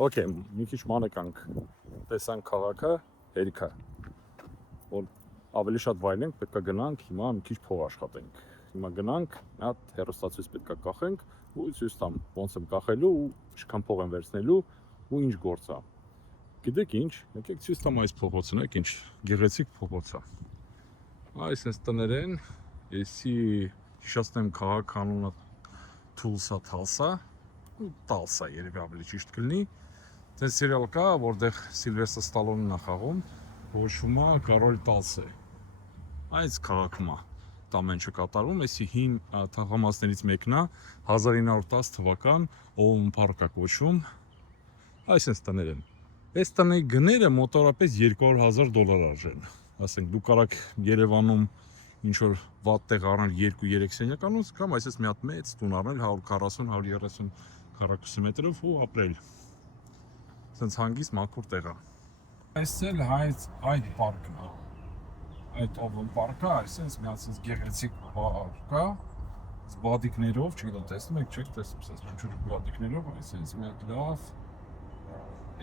Okay, մի քիչ մանեկանք տեսանք քաղաքը, հերիքա, որ ավելի շատ վայելենք, պետք է գնանք, հիմա մի քիչ փող աշխատենք, հիմա գնանք, մի հատ հեռուստացույց պետք է կախենք ու ցույց տամ ոնց եմ կախելու ու ինչքան փող եմ վերցնելու ու ինչ գործ է։ Գիտեք ինչ, եկեք ցույց տամ այս փողոցն է, ինչ գեղեցիկ փողոց է։ Այս տներ են, եսի հիշացնեմ քաղաք անունը Թուլսա Թալսա, Տալսա երևի ավելի ճիշտ կլինի։ Դες սերիալ կա, որտեղ Սիլվեստր Ստալոնին է խաղում, հոշվում է Կարոլ Տալսե։ Այս քաղաքում է դա ամենը կատարում, էսի հին թաղամասներից մեկն է, 1910 թվական Օվն Պարկ է կոչվում։ Այս տներ են։ Այս տների գները մոտավորապես $200,000 արժեն։ Ասենք դու կարաք Երևանում ինչ որ վատ տեղ առնել 2-3 սենյականոց կամ այսպես մի հատ մեծ տուն առնել 140-130 քառակուսի մետրով ու ապրել։ Սենց հանգիստ մաքուր տեղ է։ Այս էլ այդ պարկն է։ Այդ Օվն պարկը, այսպես մի հատ գեղեցիկ պարկ է, զբադիկներով, չգիտեմ տեսնում եք, չեք տեսնում, ասես ինչ որ զբադիկներով, այսպես մի հատ լավ,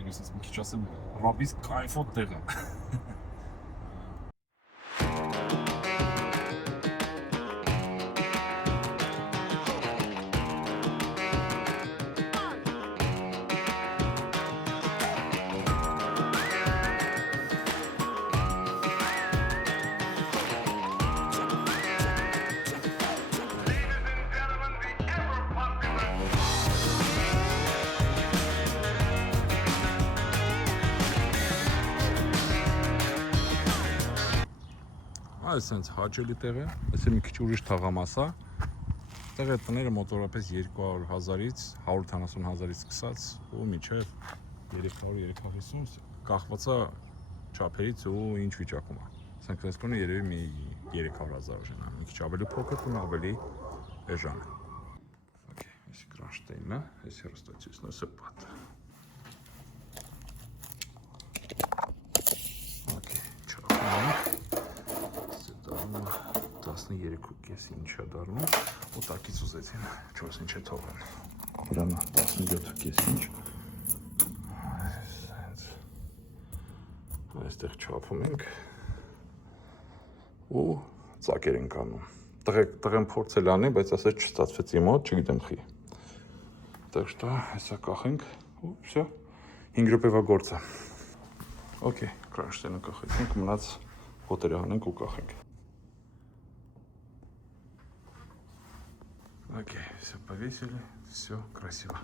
այսպես մի քիչ ասեմ, ռաբիս կայֆոտ տեղ է։ Այս սենց հաճելի տեղ է, այս է մի քիչ ուրիշ թաղամաս է, տեղը տները մոտորապես 200,000-ից 170,000-ից սկսած ու մինչև 300-350 կախված է չափերից ու ինչ վիճակում է, ասենք այս տունը երևի մի 300,000 ժենա, մի քիչ ավելի փոքր տունը ավելի էժան է։ Այս կրանշտեյնն է, այս հեռուստացույցն է սպատ։ 13.5 ինչ է դառնում, ու տակից ուզեցին 4 ինչ է թողել, վրան 17.5 ինչ, այստեղ չափում ենք ու ծակեր ենք անում, տղեն փորձել անի, բայց ասես չստացվեց իմ մոտ, չգիտեմ խի, так что հեսա կախենք ու վсё, 5 րոպեվա գործ է, okay, կրանշտեյնը կախեցինք, մնաց հոտերը հանենք ու կախենք։ Окей, все повесили, все красиво.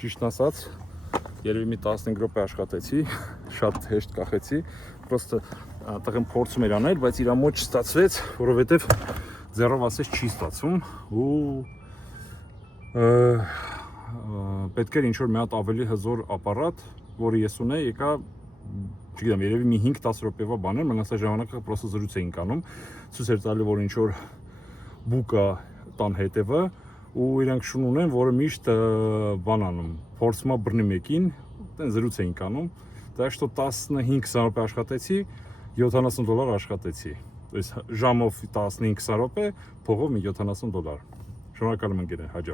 Ճիշտ ասած, երևի մի 15 րոպե աշխատեցի, շատ հեշտ կախեցի, պրոստը տղեն փորձում էր անել, բայց իր մոտ չստացվեց, որովհետև ձեռով ասես չի ստացվում ու պետք էր ինչ-որ մի հատ ավելի հզոր ապարատ, որը ես ունեի, եկա, չգիտեմ, երևի մի 5-10 րոպեվա բան էր, մնաց այդ ժամանակը պրոստը զրույց էինք անում, ցույց էր տալի, որ ինչ-որ բուկ է տան հետևը, ու իրանք շուն ունեն, որը միշտ բան անում, փորձում է բռնի մեկին, տեն զրույց էինք անում, так что 15-20 րոպե աշխատեցի, $70 աշխատեցի, то есть ժամով 15-20 րոպե, փողով մի $70, շնորհակալ եմ ընկերներ, հաջող։